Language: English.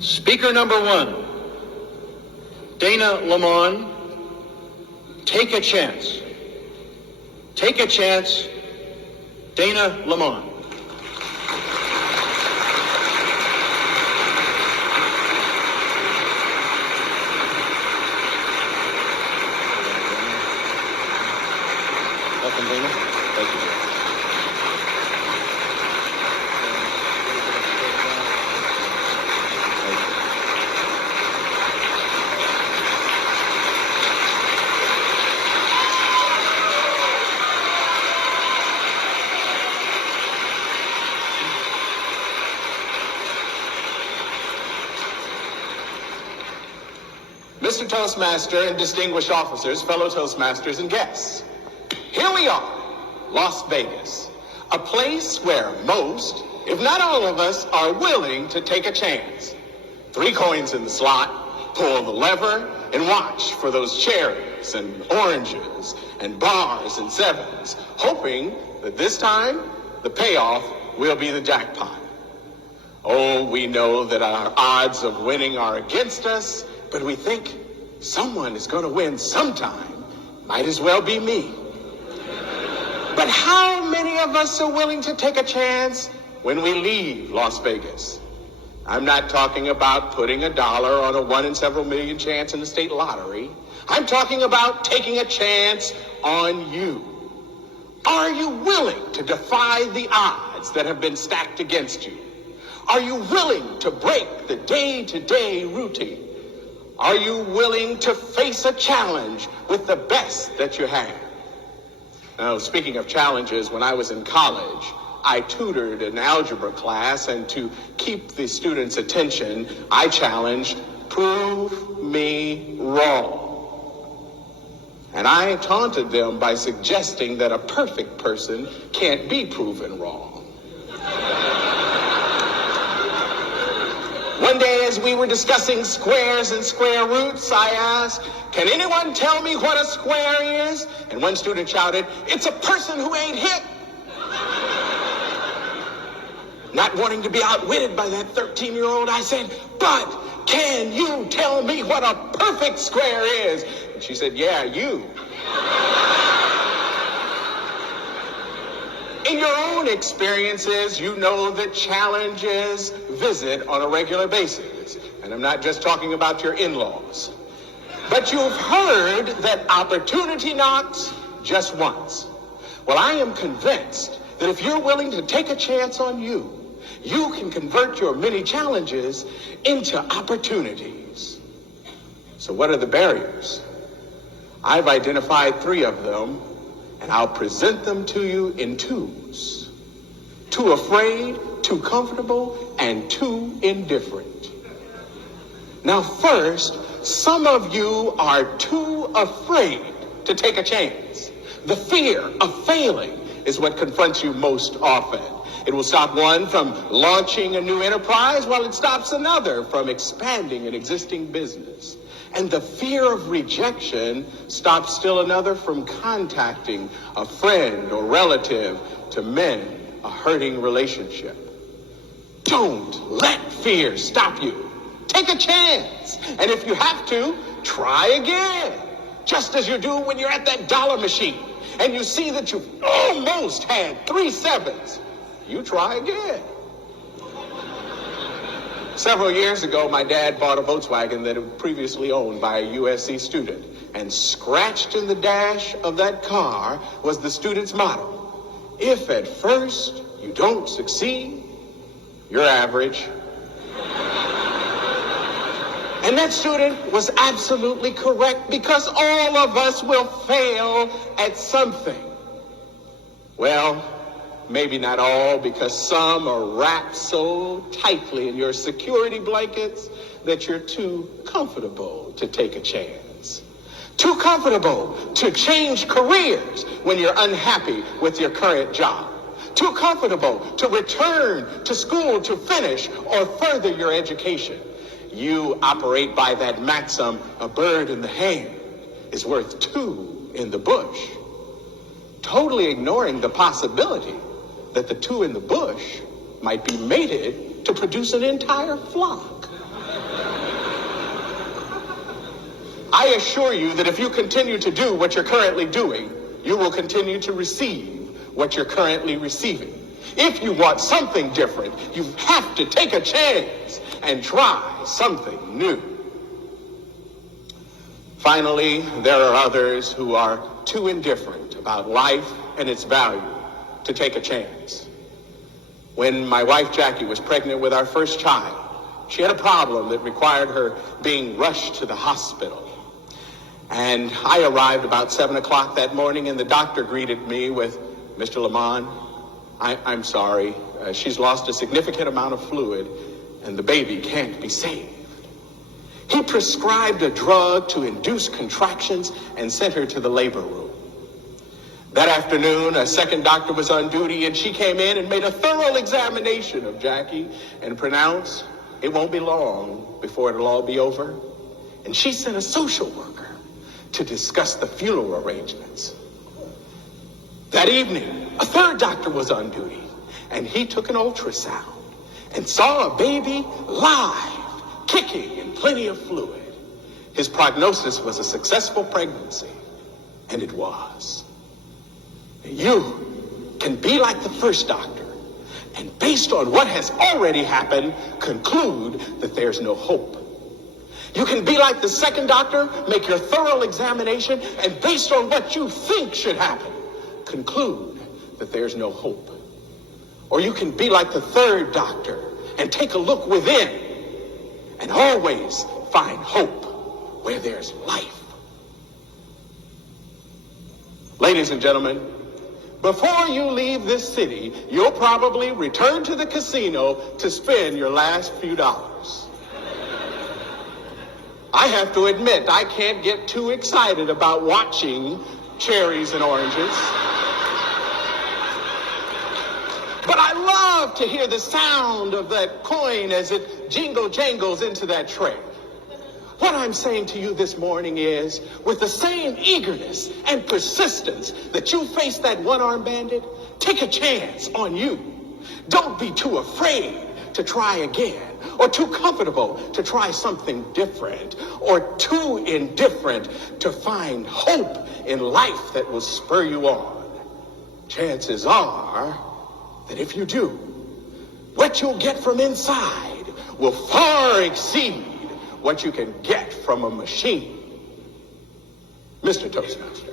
Speaker number one, Dana Lamon, take a chance. Take a chance, Dana Lamon. Welcome, Dana. Thank you. Mr. Toastmaster and distinguished officers, fellow Toastmasters and guests, here we are, Las Vegas, a place where most, if not all of us, are willing to take a chance. 3 coins in the slot, pull the lever, and watch for those cherries and oranges and bars and sevens, hoping that this time the payoff will be the jackpot. Oh, we know that our odds of winning are against us, but we think someone is going to win sometime. Might as well be me. But how many of us are willing to take a chance when we leave Las Vegas? I'm not talking about putting $1 on a 1 in several million chance in the state lottery. I'm talking about taking a chance on you. Are you willing to defy the odds that have been stacked against you? Are you willing to break the day-to-day routine? Are you willing to face a challenge with the best that you have? Now, speaking of challenges, when I was in college, I tutored an algebra class, and to keep the students' attention, I challenged, prove me wrong. And I taunted them by suggesting that a perfect person can't be proven wrong. One day, as we were discussing squares and square roots, I asked, can anyone tell me what a square is? And one student shouted, it's a person who ain't hip. Not wanting to be outwitted by that 13-year-old, I said, but can you tell me what a perfect square is? And she said, yeah, you. In your own experiences, you know that challenges visit on a regular basis. And I'm not just talking about your in-laws. But you've heard that opportunity knocks just once. Well, I am convinced that if you're willing to take a chance on you, you can convert your many challenges into opportunities. So what are the barriers? I've identified 3 of them, and I'll present them to you in 2s. Too afraid, too comfortable, and too indifferent. Now first, some of you are too afraid to take a chance. The fear of failing is what confronts you most often. It will stop one from launching a new enterprise, while it stops another from expanding an existing business. And the fear of rejection stops still another from contacting a friend or relative to mend a hurting relationship. Don't let fear stop you. Take a chance. And if you have to, try again. Just as you do when you're at that dollar machine and you see that you've almost had 3 sevens. You try again. Several years ago, my dad bought a Volkswagen that had been previously owned by a USC student, and scratched in the dash of that car was the student's motto: if at first you don't succeed, you're average. And that student was absolutely correct, because all of us will fail at something. Well, maybe not all, because some are wrapped so tightly in your security blankets that you're too comfortable to take a chance. Too comfortable to change careers when you're unhappy with your current job. Too comfortable to return to school to finish or further your education. You operate by that maxim, a bird in the hand is worth 2 in the bush. Totally ignoring the possibility that the 2 in the bush might be mated to produce an entire flock. I assure you that if you continue to do what you're currently doing, you will continue to receive what you're currently receiving. If you want something different, you have to take a chance and try something new. Finally, there are others who are too indifferent about life and its value to take a chance. When my wife Jackie was pregnant with our first child, she had a problem that required her being rushed to the hospital. And I arrived about 7 o'clock that morning, and the doctor greeted me with, "Mr. Lamon, I'm sorry. She's lost a significant amount of fluid, and the baby can't be saved." He prescribed a drug to induce contractions and sent her to the labor room. That afternoon, a second doctor was on duty, and she came in and made a thorough examination of Jackie and pronounced, "It won't be long before it'll all be over." And she sent a social worker to discuss the funeral arrangements. That evening, a third doctor was on duty, and he took an ultrasound and saw a baby live, kicking and plenty of fluid. His prognosis was a successful pregnancy, and it was. You can be like the first doctor, and based on what has already happened, conclude that there's no hope. You can be like the second doctor, make your thorough examination, and based on what you think should happen, conclude that there's no hope. Or you can be like the third doctor and take a look within and always find hope where there's life. Ladies and gentlemen, before you leave this city, you'll probably return to the casino to spend your last few dollars. I have to admit, I can't get too excited about watching cherries and oranges. But I love to hear the sound of that coin as it jingle-jangles into that tray. What I'm saying to you this morning is, with the same eagerness and persistence that you face that one-armed bandit, take a chance on you. Don't be too afraid to try again, or too comfortable to try something different, or too indifferent to find hope in life that will spur you on. Chances are that if you do, what you'll get from inside will far exceed what you can get from a machine. Mr. Toastmaster.